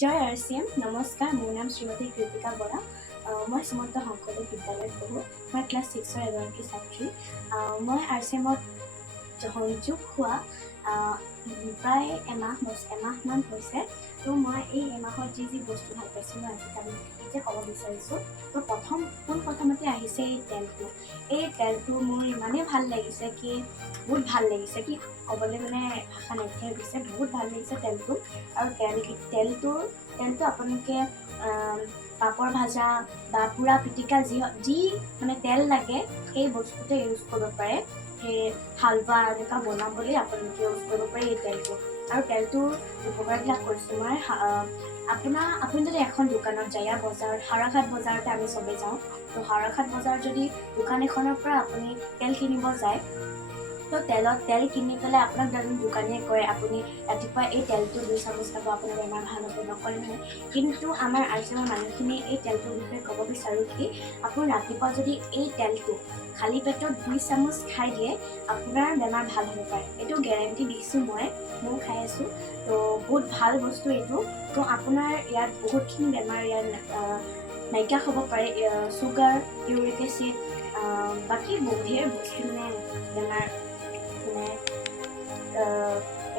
জয় RCM, নমস্কাৰ। মোৰ নাম শ্ৰীমতী কৃতিকা বৰা। মই শ্ৰীমন্ত শংকৰদেৱ বিদ্যালয়ত পঢ়োঁ। মই ক্লাছ 6ৰ এগৰাকী ছাত্ৰী। মই RCMত সংযোগ হোৱা প্ৰায় এমাহমান হৈছে। তো মই এই এমাহত যি বস্তু ভাল পাইছোঁ মই আজিকালি এতিয়া ক'ব বিচাৰিছোঁ। তো পোনপ্ৰথমতে আহিছে এই তেলটো। এই তেলটো মোৰ ইমানেই ভাল লাগিছে কি বহুত ভাল লাগিছে কি ক'বলৈ মানে ভাষা নাইকিয়া হৈ গৈছে। বহুত ভাল লাগিছে তেলটো। আৰু তেলটো আপোনালোকে পাপৰ ভাজা বা পুৰা পিটিকা যি মানে তেল লাগে সেই বস্তুতে ইউজ কৰিব পাৰে। সেই হালৱা এনেকুৱা বনাবলৈ আপোনালোকে ইউজ কৰিব পাৰে এই তেলটো। আৰু তেলটোৰ উপকাৰবিলাক কৈছোঁ মই। আপুনি যদি এখন দোকানত যায়, ইয়াৰ বজাৰত হাৰাঘাট বজাৰতে আমি চবেই যাওঁ। তো হাৰাঘাট বজাৰত যদি দোকান এখনৰ পৰা আপুনি তেল কিনিব যায়, তো তেল কিনি পেলাই আপোনাক দোকানীয়ে কয় আপুনি ৰাতিপুৱা এই তেলটো 2 চামুচ খাব, আপোনাৰ বেমাৰ ভাল হ'ব, নকৰে নহয়। কিন্তু আমাৰ RCMৰ মানুহখিনি এই তেলটোৰ বিষয়ে ক'ব বিচাৰোঁ কি আপুনি ৰাতিপুৱা যদি এই তেলটো খালী পেটত 2 চামুচ খাই দিয়ে, আপোনাৰ বেমাৰ ভাল হ'ব পাৰে। এইটো গেৰেণ্টি দিছোঁ ময়ো খাই আছোঁ। তো বহুত ভাল বস্তু এইটো। তো আপোনাৰ ইয়াত বহুতখিনি বেমাৰ নাইকিয়া হ'ব পাৰে। চুগাৰ, ইউৰিক এচিড, বাকী ঢেৰ বস্তু মানে বেমাৰ মানে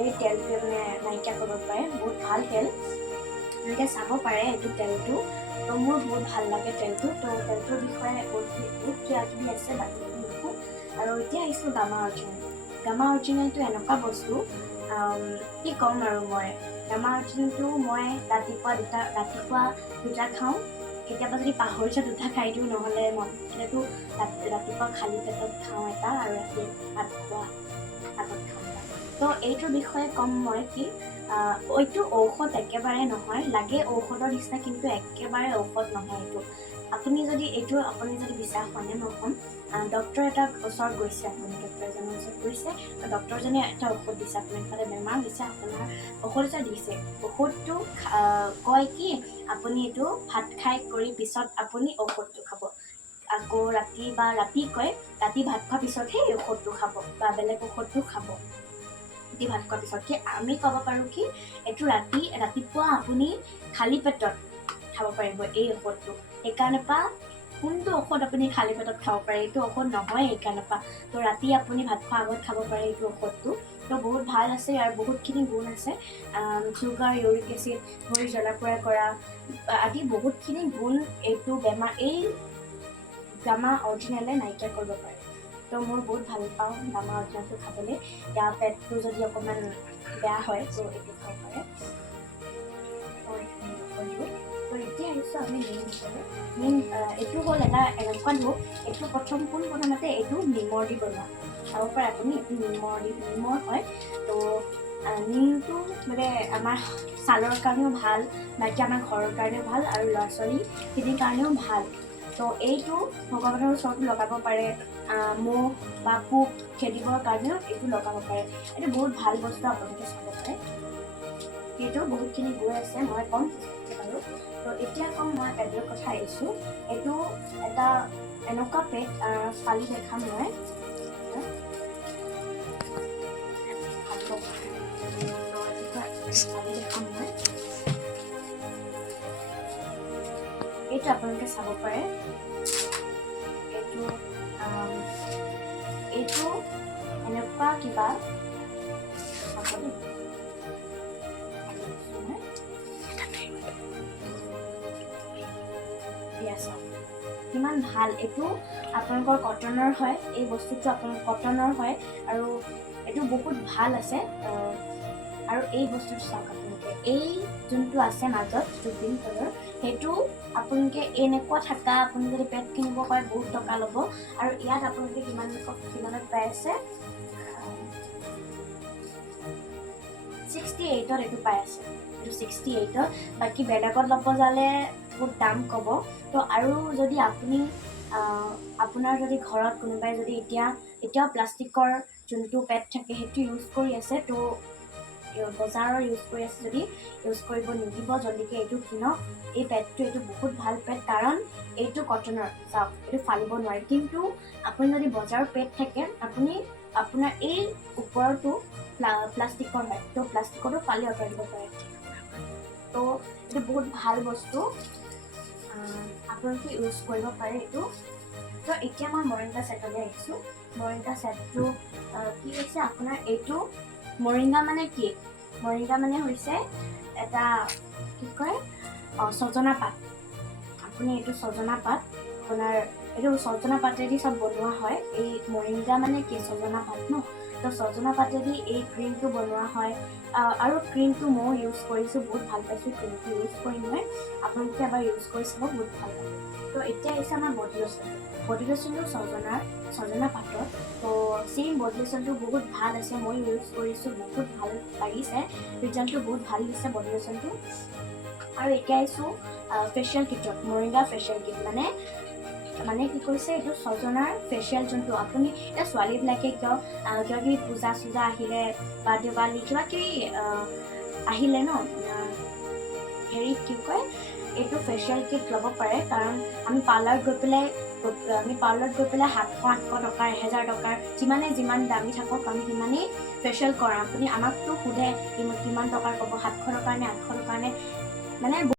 এই তেলটোৱে মানে নাইকিয়া কৰিব পাৰে। বহুত ভাল তেল, এনেকৈ চাব পাৰে এইটো তেলটো। তো মোৰ বহুত ভাল লাগে তেলটো। তো তেলটোৰ বিষয়ে বহুত কিবা কিবি আছে, বাকীখিনি লিখোঁ। আৰু এতিয়া আহিছোঁ গামা অৰিজিনেল। গামা অৰিজিনেলটো এনেকুৱা বস্তু কি ক'ম আৰু মই। গামা অৰিজিনেলটো মই ৰাতিপুৱা দুটা খাওঁ। কেতিয়াবা যদি পাহৰিছে 2টা খাই দিওঁ, নহ'লে মন থাকিলেতো ৰাতিপুৱা খালী পেটত খাওঁ এটা, আৰু ৰাতি ভাত খোৱা আগত খাওঁ এটা। তো এইটোৰ বিষয়ে ক'ম মই কি এইটো ঔষধ একেবাৰে নহয়। লাগে ঔষধৰ নিচিনা, কিন্তু একেবাৰে ঔষধ নহয় এইটো। আপুনি যদি বিশ্বাস মানে মই ক'ম, ডক্তৰ এটাৰ ওচৰত গৈছে, আপুনি ডক্তৰ এজনৰ ওচৰত গৈছে, তো ডক্তৰজনে এটা ঔষধ দিছে, আপোনাৰ কিবা বেমাৰ হৈছে, আপোনাৰ ঔষধ এটা দিছে। ঔষধটো কয় কি আপুনি এইটো ভাত খাই কৰি পিছত আপুনি ঔষধটো খাব। আকৌ ৰাতি কয় ৰাতি ভাত খোৱাৰ পিছতহে এই ঔষধটো খাব বা বেলেগ ঔষধটো খাব। ৰাতি ভাত খোৱাৰ পিছত কি আমি ক'ব পাৰোঁ কি এইটো ৰাতিপুৱা আপুনি খালী পেটত খাব পাৰিব এই ঔষধটো। সেইকাৰণে কোনটো ঔষধ আপুনি খালী পেটত খাব পাৰে, এইটো ঔষধ নহয় সেইকাৰণে তো ৰাতি আপুনি ভাত খোৱাৰ আগত খাব পাৰে এইটো ঔষধটো। তো বহুত ভাল আছে, ইয়াৰ বহুতখিনি গুণ আছে। চুগাৰ, ইউৰিক এচিড, ভৰি জ্বলা-পোৰা কৰা আদি বহুতখিনি গুণ এইটো এই গামা অৰিজিনেলে নাইকিয়া কৰিব পাৰে। তো মোৰ বহুত ভাল পাওঁ গামা অৰিজিনেলটো খাবলৈ। ইয়াৰ পেটটো যদি অকণমান বেয়া হয় তো এইটো খাব পাৰে। তো এতিয়া আহিছোঁ আমি এইটো হ'ল এটা এনেকুৱা ধূপ। এইটো পোনপ্ৰথমতে এইটো নিমৰ দি বনোৱা। চাব পাৰে আপুনি, এইটো নিমৰ হয়। তো নিমটো মানে আমাৰ ছালৰ কাৰণেও ভাল, বাকী আমাৰ ঘৰৰ কাৰণেও ভাল, আৰু ল'ৰা ছোৱালীখিনিৰ কাৰণেও ভাল। তো এইটো ভগৱানৰ ওচৰতো লগাব পাৰে। মহ বা পোক খেদিবৰ কাৰণেও এইটো লগাব পাৰে। এইটো বহুত ভাল বস্তু, আপোনালোকে চাব পাৰে। সেইটো বহুতখিনি গৈ আছে, মই ক'ম বাৰু। তো এতিয়া ক'ম মই পেটৰ কথা আহিছোঁ। এইটো এটা এনেকুৱা পেট ফালি দেখাম মই। এইটো আপোনালোকে চাব পাৰে। এইটো এনেকুৱা কিবা কিমান ভাল। এইটো আপোনালোকৰ কটনৰ হয়, এই বস্তুটো আপোনালোকৰ কটনৰ হয়, আৰু এইটো বহুত ভাল আছে। আৰু এই বস্তুটো চাওক, আপোনালোকে এই যোনটো আছে মাজত যিটো গ্ৰীণ কালাৰ, সেইটো আপোনালোকে এনেকুৱা আপুনি যদি পেড কিনিব পাৰে বহুত টকা ল'ব। আৰু ইয়াত আপোনালোকে কিমানত পাই আছে, 68ত এইটো পাই আছে। এইটো 68ত। বাকী বেলেগত ল'ব যালে বহুত দাম ক'ব। তো আৰু যদি আপোনাৰ যদি ঘৰত কোনোবাই যদি এতিয়াও প্লাষ্টিকৰ যোনটো পেড থাকে সেইটো ইউজ কৰি আছে, তো বজাৰৰ ইউজ কৰি আছে যদি ইউজ কৰিব নিদিব, জলদিকে এইটো কিনক। এই পেডটো এইটো বহুত ভাল পেড, কাৰণ এইটো কটনৰ। চাওক, এইটো ফালিব নোৱাৰে। কিন্তু আপুনি যদি বজাৰৰ পেড থাকে, আপুনি আপোনাৰ এই ওপৰতো প্লাষ্টিকৰ হয়, তো প্লাষ্টিকতো ফালি আঁতৰাই দিব পাৰে। তো এইটো বহুত ভাল বস্তু, আপোনালোকে ইউজ কৰিব পাৰে এইটো। তো এতিয়া মই মৰিংগা ছেটলৈ আহিছোঁ। মৰিংগা ছেটটো কি হৈছে আপোনাৰ, এইটো মৰিংগা মানে কি, মৰিংগা মানে হৈছে এটা কি কয় ছজনা পাত। আপুনি এইটো ছজনা পাত, আপোনাৰ এইটো ছজনা পাতেদি চব বনোৱা হয়। এই মৰিংগা মানে কি ছজনা পাত ন, তো ছজনা পাতেদি এই ক্ৰীমটো বনোৱা হয়। আৰু ক্ৰীমটো মই ইউজ কৰিছোঁ, বহুত ভাল পাইছোঁ ক্ৰীমটো ইউজ কৰি। মই আপোনালোকে এবাৰ ইউজ কৰি চাব, বহুত ভাল লাগে। তো এতিয়া আহিছে আমাৰ বডি লোচন। বডি লোচনটো ছজনা পাতৰ। তো চেম বডি লোচনটো বহুত ভাল আছে, মই ইউজ কৰিছোঁ, বহুত ভাল লাগিছে, ৰিজাল্টটো বহুত ভাল দিছে বডি লোচনটো। আৰু এতিয়া আহিছোঁ ফেচিয়েল কিটত। মৰিংগা ফেচিয়েল কিট মানে কি কৰিছে, এইটো ছজনাৰ ফেচিয়েল যোনটো আপুনি এতিয়া ছোৱালীবিলাকে কিবা কিবি পূজা চূজা আহিলে বা দেৱালী কিবা কিবি আহিলে ন, হেৰি কি কয় এইটো ফেচিয়েল কিট ল'ব পাৰে। কাৰণ আমি পাৰ্লাৰত গৈ পেলাই 700-800 টকাৰ 1000 টকাৰ যিমান দামী থাকক আমি সিমানেই ফেচিয়েল কৰাওঁ। আপুনি আমাকতো সোধে কিমান টকাৰ ক'ব, 700 টকাৰ নে 800 টকাৰ নে, মানে